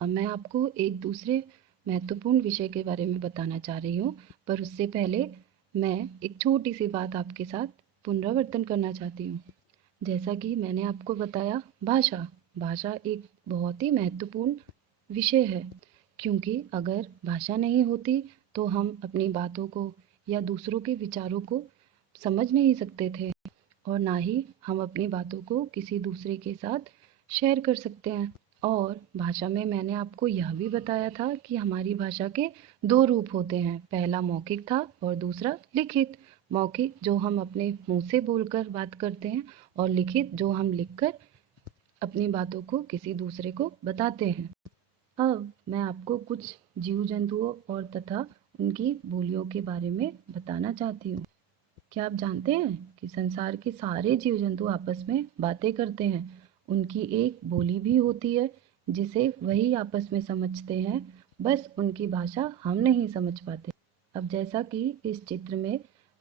अब मैं आपको एक दूसरे महत्वपूर्ण विषय के बारे में बताना चाह रही हूँ, पर उससे पहले मैं एक छोटी सी बात आपके साथ पुनरावर्तन करना चाहती हूँ। जैसा कि मैंने आपको बताया, भाषा भाषा एक बहुत ही महत्वपूर्ण विषय है, क्योंकि अगर भाषा नहीं होती तो हम अपनी बातों को या दूसरों के विचारों को समझ नहीं सकते थे, और ना ही हम अपनी बातों को किसी दूसरे के साथ शेयर कर सकते हैं। और भाषा में मैंने आपको यह भी बताया था कि हमारी भाषा के दो रूप होते हैं, पहला मौखिक था और दूसरा लिखित। मौखिक जो हम अपने मुंह से बोलकर बात करते हैं, और लिखित जो हम लिखकर अपनी बातों को किसी दूसरे को बताते हैं। अब मैं आपको कुछ जीव जंतुओं और तथा उनकी बोलियों के बारे में बताना चाहती हूँ। क्या आप जानते हैं कि संसार के सारे जीव जंतु आपस में बातें करते हैं? उनकी एक बोली भी होती है जिसे वही आपस में समझते हैं, बस उनकी भाषा हम नहीं समझ पाते। अब जैसा कि इस चित्र में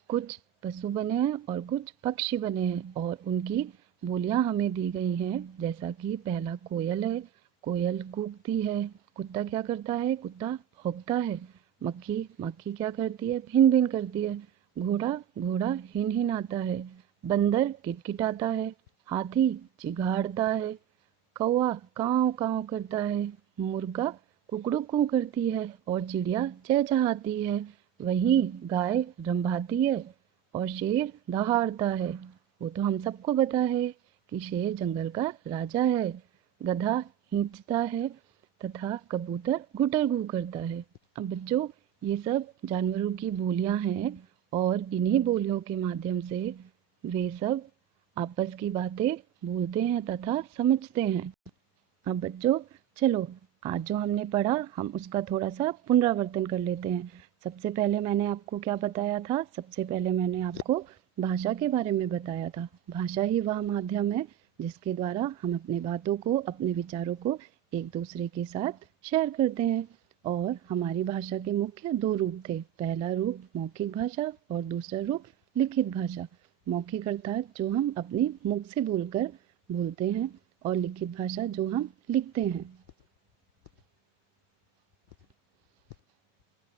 कुछ पशु बने हैं और कुछ पक्षी बने हैं, और उनकी बोलियां हमें दी गई हैं। जैसा कि पहला कोयल है, कोयल कूकती है। कुत्ता क्या करता है? कुत्ता भौंकता है। मक्खी मक्खी क्या करती है? भिन भिन करती है। घोड़ा घोड़ा हिन हिन आता है। बंदर किटकिटाता है। हाथी चिघाड़ता है। कौवा काँव काँव करता है। मुर्गा कुकड़ू कू करती है और चिड़िया चहचहाती है। वहीं गाय रंभाती है और शेर दहाड़ता है। वो तो हम सबको पता है कि शेर जंगल का राजा है। गधा खींचता है तथा कबूतर गुटर गू करता है। अब बच्चों, ये सब जानवरों की बोलियां हैं, और इन्हीं बोलियों के माध्यम से वे सब आपस की बातें बोलते हैं तथा समझते हैं। अब बच्चों, चलो आज जो हमने पढ़ा हम उसका थोड़ा सा पुनरावर्तन कर लेते हैं। सबसे पहले मैंने आपको क्या बताया था? सबसे पहले मैंने आपको भाषा के बारे में बताया था। भाषा ही वह माध्यम है जिसके द्वारा हम अपनी बातों को, अपने विचारों को एक दूसरे के साथ शेयर करते हैं। और हमारी भाषा के मुख्य दो रूप थे, पहला रूप मौखिक भाषा और दूसरा रूप लिखित भाषा। मौखिक अर्थात जो हम अपनी मुख से बोलकर बोलते हैं, और लिखित भाषा जो हम लिखते हैं।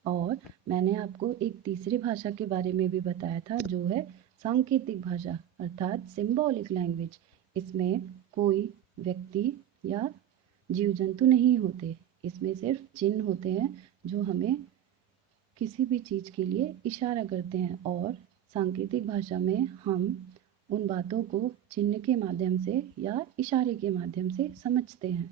और मैंने आपको एक तीसरी भाषा के बारे में भी बताया था, जो है सांकेतिक भाषा अर्थात सिंबॉलिक लैंग्वेज। इसमें कोई व्यक्ति या जीव जंतु नहीं होते, इसमें सिर्फ चिन्ह होते हैं जो हमें किसी भी चीज़ के लिए इशारा करते हैं। और सांकेतिक भाषा में हम उन बातों को चिन्ह के माध्यम से या इशारे के माध्यम से समझते हैं।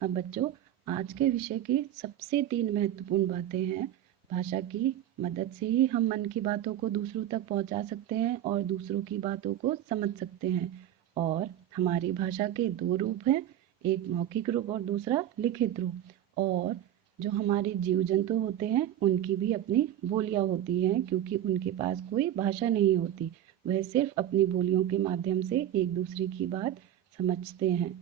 अब बच्चों, आज के विषय की सबसे तीन महत्वपूर्ण बातें हैं। भाषा की मदद से ही हम मन की बातों को दूसरों तक पहुंचा सकते हैं और दूसरों की बातों को समझ सकते हैं। और हमारी भाषा के दो रूप हैं, एक मौखिक रूप और दूसरा लिखित रूप। और जो हमारे जीव जंतु होते हैं उनकी भी अपनी बोलियां होती हैं, क्योंकि उनके पास कोई भाषा नहीं होती। वह सिर्फ अपनी बोलियों के माध्यम से एक दूसरे की बात समझते हैं।